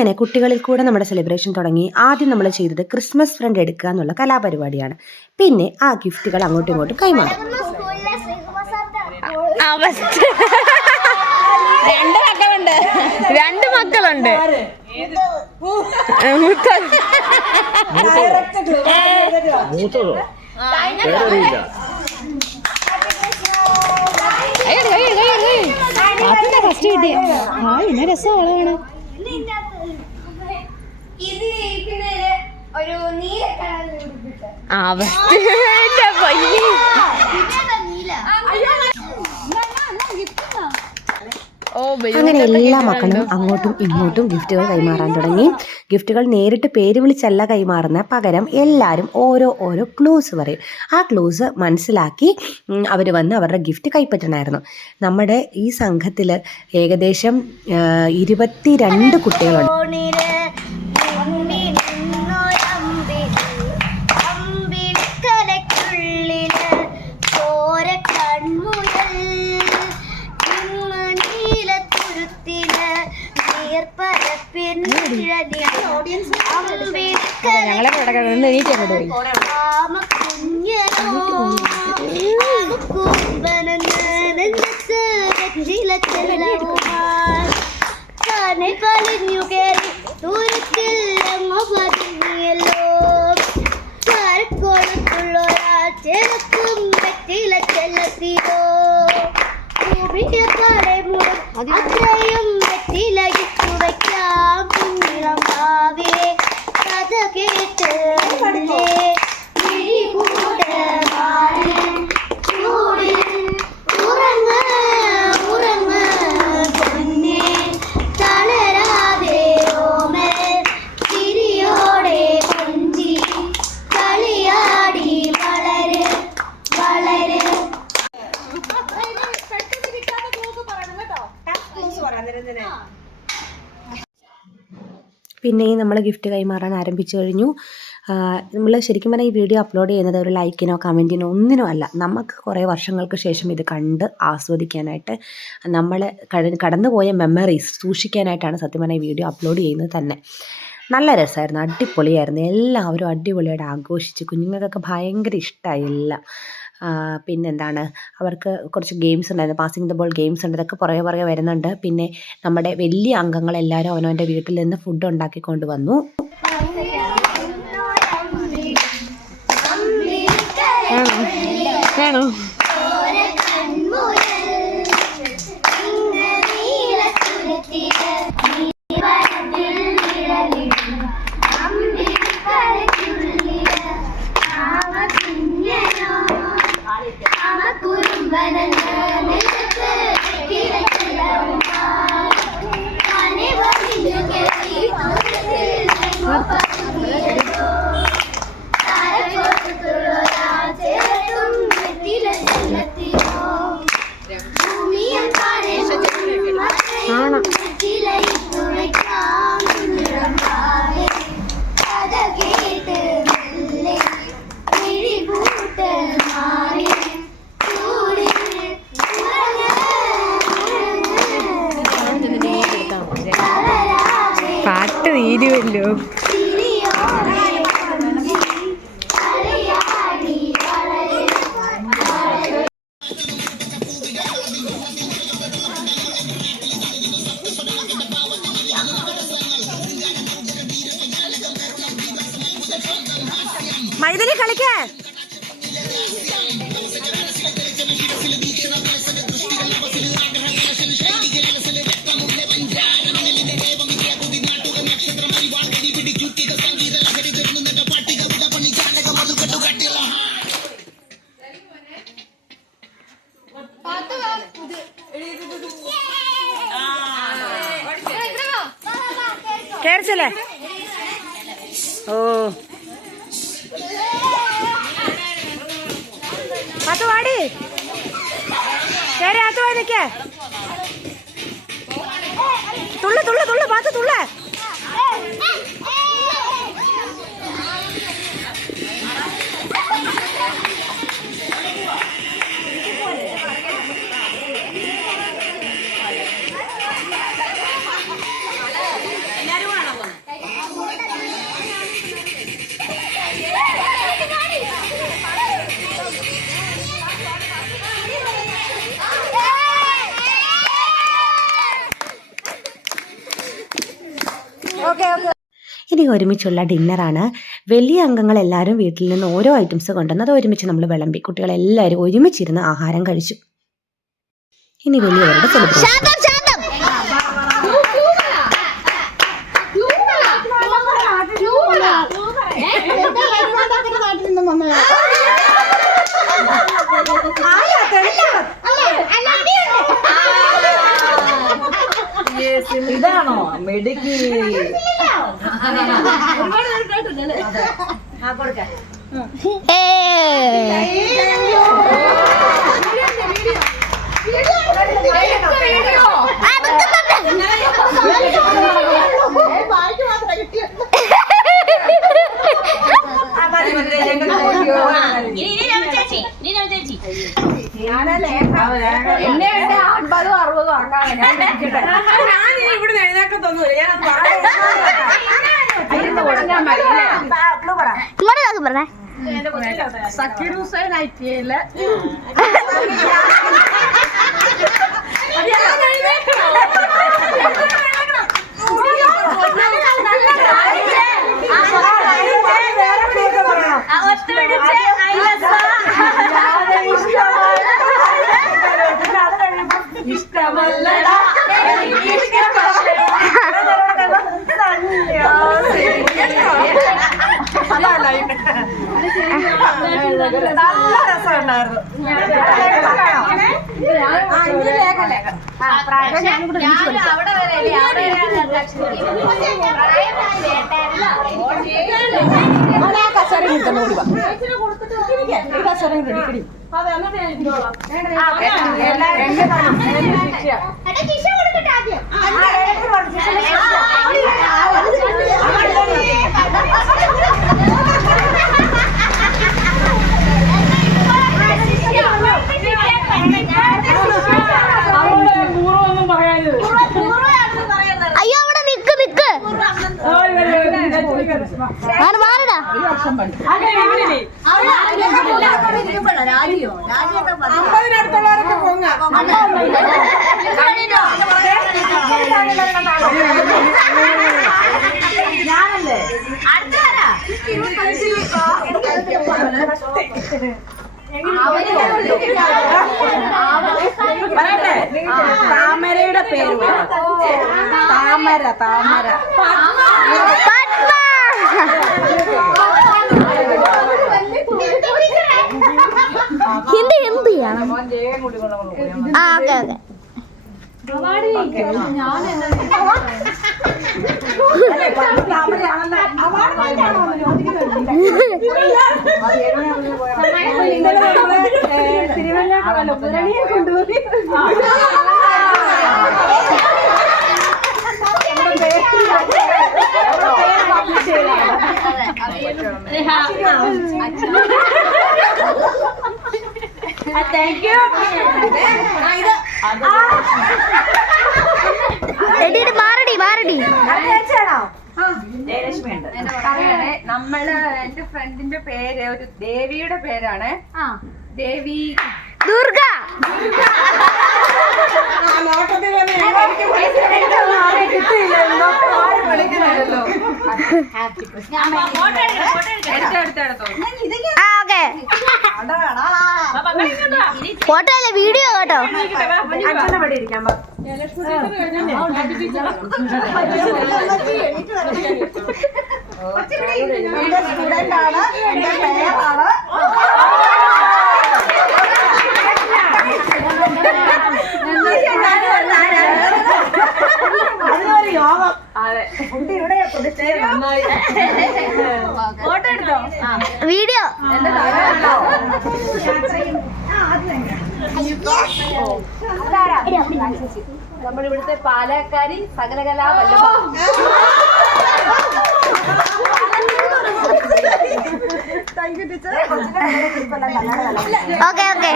അങ്ങനെ കുട്ടികളിൽ കൂടെ നമ്മുടെ സെലിബ്രേഷൻ തുടങ്ങി. ആദ്യം നമ്മൾ ചെയ്തത് ക്രിസ്മസ് ഫ്രണ്ട് എടുക്കുക എന്നുള്ള കലാപരിപാടിയാണ്. പിന്നെ ആ ഗിഫ്റ്റുകൾ അങ്ങോട്ടും ഇങ്ങോട്ടും കൈമാറും. രണ്ട് മക്കളുണ്ട്. ഫസ്റ്റ് കിട്ടിയ ഇന്ന രസമാണ്. അങ്ങനെ എല്ലാ മക്കളും അങ്ങോട്ടും ഇങ്ങോട്ടും ഗിഫ്റ്റുകൾ കൈമാറാൻ തുടങ്ങി. ഗിഫ്റ്റുകൾ നേരിട്ട് പേര് വിളിച്ചല്ല കൈമാറുന്ന, പകരം എല്ലാവരും ഓരോ ക്ലൂസ് പറയും. ആ ക്ലൂസ് മനസ്സിലാക്കി അവർ വന്ന് അവരുടെ ഗിഫ്റ്റ് കൈപ്പറ്റണമായിരുന്നു. നമ്മുടെ ഈ സംഘത്തിൽ ഏകദേശം 22 കുട്ടികളുണ്ട്. ഞങ്ങളെ പിന്നെ നമ്മൾ ഗിഫ്റ്റ് കൈമാറാൻ ആരംഭിച്ചു കഴിഞ്ഞു. നമ്മൾ ശരിക്കും പറഞ്ഞാൽ ഈ വീഡിയോ അപ്ലോഡ് ചെയ്യുന്നത് ഒരു ലൈക്കിനോ കമൻറ്റിനോ ഒന്നിനോ അല്ല. നമുക്ക് കുറേ വർഷങ്ങൾക്ക് ശേഷം ഇത് കണ്ട് ആസ്വദിക്കാനായിട്ട്, നമ്മൾ കടന്നുപോയ മെമ്മറീസ് സൂക്ഷിക്കാനായിട്ടാണ് സത്യം പറഞ്ഞാൽ ഈ വീഡിയോ അപ്ലോഡ് ചെയ്യുന്നത് തന്നെ. നല്ല രസമായിരുന്നു, അടിപൊളിയായിരുന്നു. എല്ലാവരും അടിപൊളിയായിട്ട് ആഘോഷിച്ച്. കുഞ്ഞുങ്ങൾക്കൊക്കെ ഭയങ്കര ഇഷ്ടമായി എല്ലാം. പിന്നെന്താണ്, അവർക്ക് കുറച്ച് ഗെയിംസ് ഉണ്ടായിരുന്നു, പാസിംഗ് ദ ബോൾ ഗെയിംസ് ഉണ്ട്. ഇതൊക്കെ പുറകെ വരുന്നുണ്ട്. പിന്നെ നമ്മുടെ വലിയ അംഗങ്ങളെല്ലാവരും അവനവൻ്റെ വീട്ടിൽ നിന്ന് ഫുഡ് ഉണ്ടാക്കിക്കൊണ്ട് വന്നു. വേണോ? പാട്ട് തീരുമല്ലോ. മൈഥിലി കളിക്കേ. കേറിച്ചല്ലേ? ഓ പാത്തു വാടി, കേറി അകത്ത് പോയി നിൽക്കേ. തുള്ളു തുള്ളു തുള്ളു പാത്തു തുള്ള. എല്ലാരും വേണം. ഇനി ഒരുമിച്ചുള്ള ഡിന്നറാണ്. വലിയ അംഗങ്ങളെല്ലാവരും വീട്ടിൽ നിന്ന് ഓരോ ഐറ്റംസ് കൊണ്ടുവന്ന് അത് ഒരുമിച്ച് നമ്മൾ വിളമ്പി കുട്ടികളെല്ലാവരും ഒരുമിച്ചിരുന്ന് ആഹാരം കഴിച്ചു. ഇനി വലിയവരുടെ സെലിബ്രേഷൻ. ഇതാണോ മെഡിക്ക് എന്നെ 50 60 ആക്കാതെ ഞാൻ ഇവിടെ എഴുന്നേക്കത്തൊന്നുമില്ല. ഞാനത് സക്കീർ ഹുസൈൻ ITL ഇഷ്ടമല്ലടാ നല്ല രസമുണ്ടായിരുന്നു. അയ്യോ അവിടെ നിക്ക് നിക്ക് മാറടാ. താമരയുടെ പേര് താമര താമര ഹിന്ദി ഹിന്ദിയാണ്. ആ ഓക്കെ ഓക്കെ. തിരുവല്ല കൊണ്ടുപോയി മാറടി മാറടി. നമ്മള് എന്റെ ഫ്രണ്ടിന്റെ പേര് ഒരു ദേവിയുടെ പേരാണ്. ദേവി ദുർഗ. ഫോട്ടോ അല്ല വീഡിയോ കേട്ടോ. സ്റ്റുഡന്റാണ് എന്റെ പേരാണ്. അതിനൊരു യോഗം. അതെ കുട്ടി ഇവിടെ ഫോട്ടോ എടുത്തോ. വീഡിയോ നമ്മളിവിടുത്തെ പാലക്കാരി സകലകലാ വല്ലഭ. Okay okay.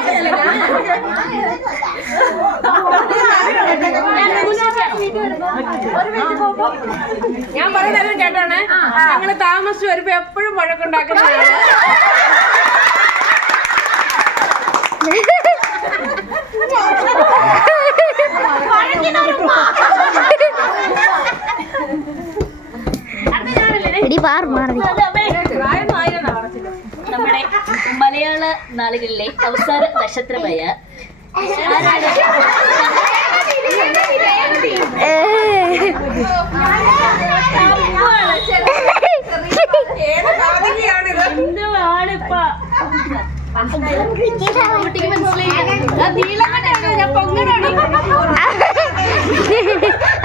ഞാൻ പറയുന്നത് കേട്ടാണ്. ഞങ്ങള് താമസിച്ച് വരുമ്പോ എപ്പോഴും വഴക്കുണ്ടാക്കുന്നതാണ്. എടി മാറടി നമ്മുടെ മലയാള നാളുകളിലെ അവസാന നക്ഷത്രമായ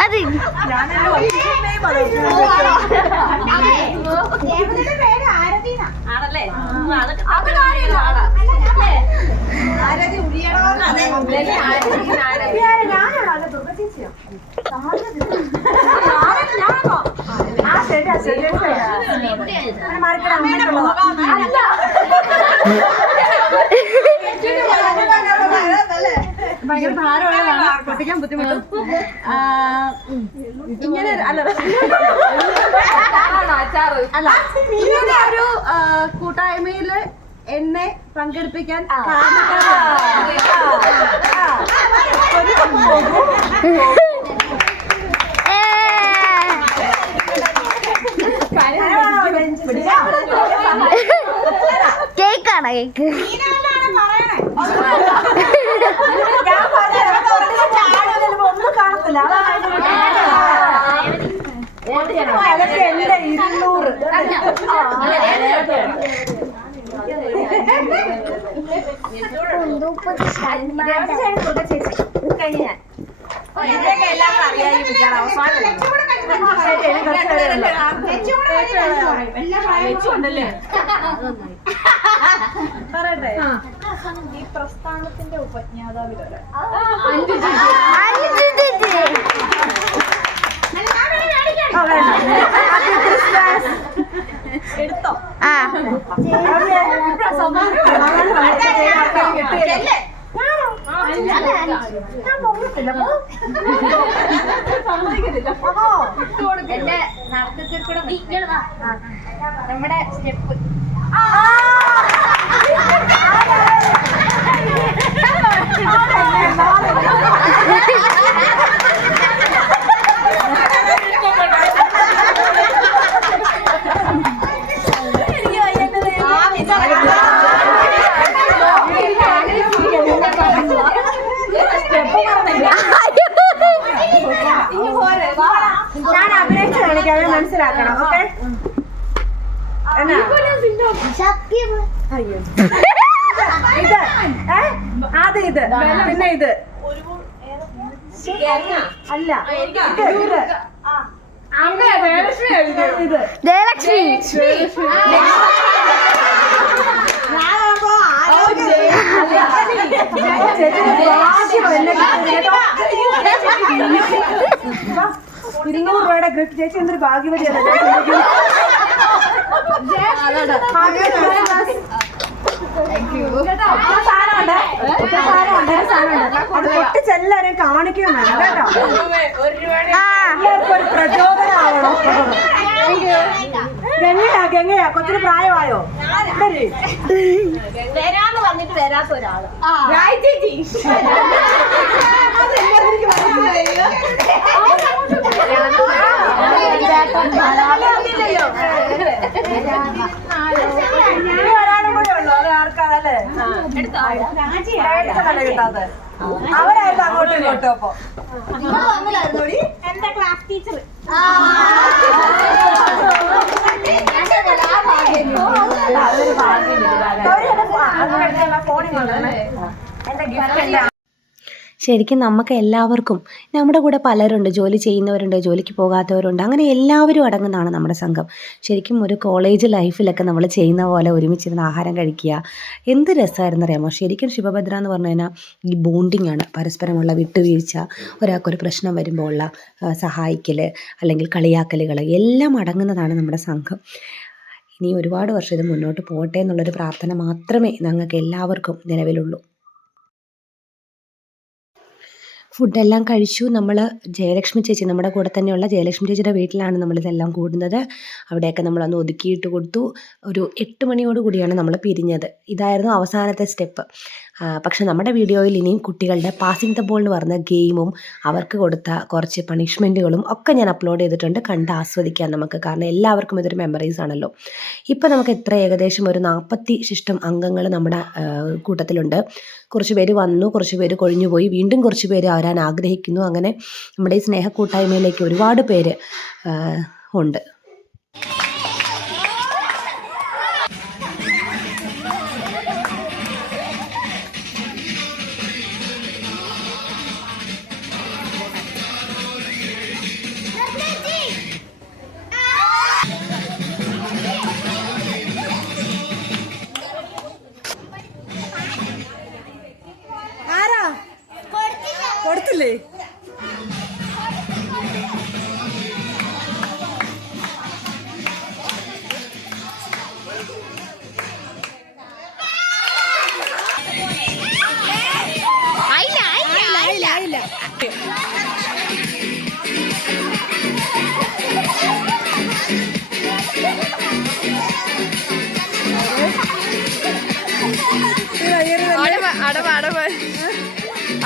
അത് ആണല്ലേ ഭയങ്കര ഭാരമുള്ളതാണ്, പൊട്ടിക്കാൻ ബുദ്ധിമുട്ടും. ഇങ്ങനെ അല്ല അല്ല ഇങ്ങനെ ഒരു കൂട്ടായ്മയില് എന്നെ പങ്കെടുപ്പിക്കാൻ കേക്കാണ് കേക്ക് ഒന്നും കാണത്തില്ല. എന്റെ 200 എല്ലാവർക്കും അറിയാൻ അവസാനം പറയട്ടെ. ഈ പ്രസ്ഥാനത്തിന്റെ ഉപജ്ഞാതാവിലൊരാൾ എടുത്തോ. എന്റെ നടത്തത്തിൽ കൂടെ നമ്മുടെ സ്റ്റെപ്പ് ഞാൻ അഭിനയിച്ചു കാണിക്കാം, അവരെ മനസ്സിലാക്കണം. ഓക്കെ ഇത് ആദ്യം ഇത് പിന്നെ ഇത് അല്ല ഇത് ജയലക്ഷ്മി ₹200 ഗിഫ്റ്റ്. ചേച്ചി എന്തൊരു ഭാഗ്യവതിയാണ്. അത് പൊട്ടിച്ചെല്ലാരും കാണിക്കുകയും വേണം കേട്ടോ. എല്ലാവർക്കും ഒരു പ്രചോദനമാവണം. ഗംഗയാ കൊച്ചിന് പ്രായമായോ? വരാന്ന് പറഞ്ഞിട്ട് വരാത്ത ഒരാള് ഒരാളും കൂടെ ഉള്ളു. അത് ആർക്കാണല്ലേ കിട്ടാതെ അവരായിരുന്നു അങ്ങോട്ടും ഇങ്ങോട്ടും. അപ്പൊ എന്റെ ക്ലാസ് ടീച്ചർ ശരിക്കും നമുക്ക് എല്ലാവർക്കും നമ്മുടെ കൂടെ പലരുണ്ട്, ജോലി ചെയ്യുന്നവരുണ്ട്, ജോലിക്ക് പോകാത്തവരുണ്ട്, അങ്ങനെ എല്ലാവരും അടങ്ങുന്നതാണ് നമ്മുടെ സംഘം. ശരിക്കും ഒരു കോളേജ് ലൈഫിലൊക്കെ നമ്മൾ ചെയ്യുന്ന പോലെ ഒരുമിച്ചിരുന്ന് ആഹാരം കഴിക്കുക എന്ത് രസമായിരുന്നു അറിയാമോ. ശരിക്കും ശിവഭദ്ര എന്ന് പറഞ്ഞു കഴിഞ്ഞാൽ ഈ ബോണ്ടിങ് ആണ്, പരസ്പരമുള്ള വിട്ടുവീഴ്ച, ഒരാൾക്കൊരു പ്രശ്നം വരുമ്പോൾ ഉള്ള സഹായിക്കൽ അല്ലെങ്കിൽ കളിയാക്കലുകൾ എല്ലാം അടങ്ങുന്നതാണ് നമ്മുടെ സംഘം. ഇനി ഒരുപാട് വർഷം ഇത് മുന്നോട്ട് പോകട്ടെ എന്നുള്ളൊരു പ്രാർത്ഥന മാത്രമേ ഞങ്ങൾക്ക് എല്ലാവർക്കും നിലവിലുള്ളൂ. ഫുഡെല്ലാം കഴിച്ചു. നമ്മൾ ജയലക്ഷ്മി ചേച്ചി, നമ്മുടെ കൂടെ തന്നെയുള്ള ജയലക്ഷ്മി ചേച്ചിയുടെ വീട്ടിലാണ് നമ്മളിതെല്ലാം കൂടുന്നത്. അവിടെയൊക്കെ നമ്മളൊന്ന് ഒതുക്കിയിട്ട് കൊടുത്തു. ഒരു 8 മണിയോട് കൂടിയാണ് നമ്മൾ പിരിഞ്ഞത്. ഇതായിരുന്നു അവസാനത്തെ സ്റ്റെപ്പ്. പക്ഷെ നമ്മുടെ വീഡിയോയിൽ ഇനിയും കുട്ടികളുടെ പാസിംഗ് ദ ബോൾ എന്ന് പറഞ്ഞ ഗെയിമും അവർക്ക് കൊടുത്ത കുറച്ച് പണിഷ്മെൻറ്റുകളും ഒക്കെ ഞാൻ അപ്ലോഡ് ചെയ്തിട്ടുണ്ട്. കണ്ട് ആസ്വദിക്കാൻ നമുക്ക്, കാരണം എല്ലാവർക്കും ഇതൊരു മെമ്മറീസ് ആണല്ലോ. ഇപ്പം നമുക്ക് ഏകദേശം ഒരു 40 ശിഷ്ടം അംഗങ്ങൾ നമ്മുടെ കൂട്ടത്തിലുണ്ട്. കുറച്ച് പേര് വന്നു, കുറച്ച് പേര് കൊഴിഞ്ഞുപോയി, വീണ്ടും കുറച്ച് പേര് വരാൻ ആഗ്രഹിക്കുന്നു. അങ്ങനെ നമ്മുടെ ഈ സ്നേഹക്കൂട്ടായ്മയിലേക്ക് ഒരുപാട് പേര് ഉണ്ട്. ആരാ കൊടുത്തില്ലേ?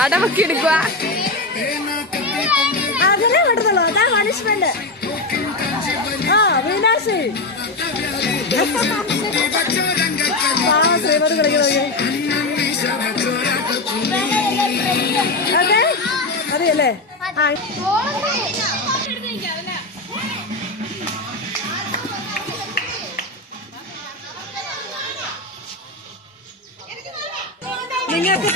അടവൊക്കെ എടുക്കുക. അതിനെ വിടുന്നുള്ളൂ, അതാ പണിഷ്മെന്റ്. ആ മീനാക്ഷി ശ്രീമതി കളിക്കണോ? അതെ അറിയല്ലേ? നിങ്ങൾക്ക്